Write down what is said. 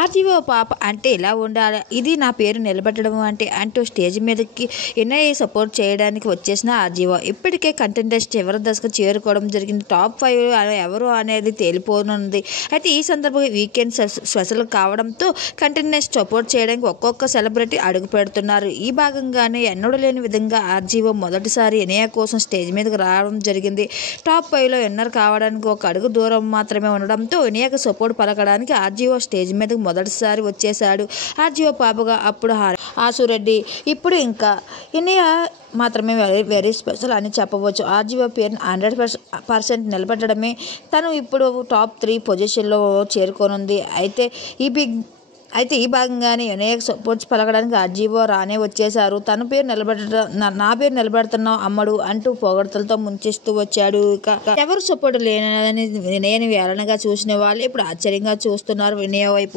ఆర్జీవో పాప అంటే ఇలా ఉండాలి, ఇది నా పేరు నిలబెట్టడం అంటే అంటూ స్టేజ్ మీదకి ఎన్ఐఏ సపోర్ట్ చేయడానికి వచ్చేసిన ఆర్జీవో ఇప్పటికే కంటెండెంట్స్ చివరి దశకు చేరుకోవడం జరిగింది. టాప్ 5 ఎవరు అనేది తేలిపోనుంది. అయితే ఈ సందర్భంగా వీకెండ్ స్పెషల్ కావడంతో కంటెండెంట్స్ సపోర్ట్ చేయడానికి ఒక్కొక్క సెలబ్రిటీ అడుగు పెడుతున్నారు. ఈ భాగంగానే ఎన్నడూ లేని విధంగా ఆర్జీవో మొదటిసారి ఎన్ఐఏ కోసం స్టేజ్ మీదకి రావడం జరిగింది. టాప్ 5లో విన్నర్ కావడానికి ఒక అడుగు దూరం మాత్రమే ఉండడంతో ఎన్ఐఏకి సపోర్ట్ పలకడానికి ఆర్జీవో స్టేజ్ మీదకి మొదటిసారి వచ్చేశాడు. ఆర్జీవో పాపగా అప్పుడు ఆసురెడ్డి, ఇప్పుడు ఇంకా ఎన్ఐఏ మాత్రమే వెరీ స్పెషల్ అని చెప్పవచ్చు. ఆర్జీవో పేరును 100% నిలబెట్టడమే తను ఇప్పుడు టాప్ 3 పొజిషన్లో చేరుకోనుంది. అయితే ఈ భాగంగానే ఎన్ఐఏకి సపోర్ట్స్ పలకడానికి ఆర్జీవో రానే వచ్చేశారు. నా పేరు నిలబెడుతున్నావు అమ్మడు అంటూ పొగడ్తలతో ముంచేస్తూ వచ్చాడు. ఇక ఎవరు సపోర్ట్ లేని వినయని వేలనగా చూసిన వాళ్ళు ఇప్పుడు ఆశ్చర్యంగా చూస్తున్నారు వినయ వైపు.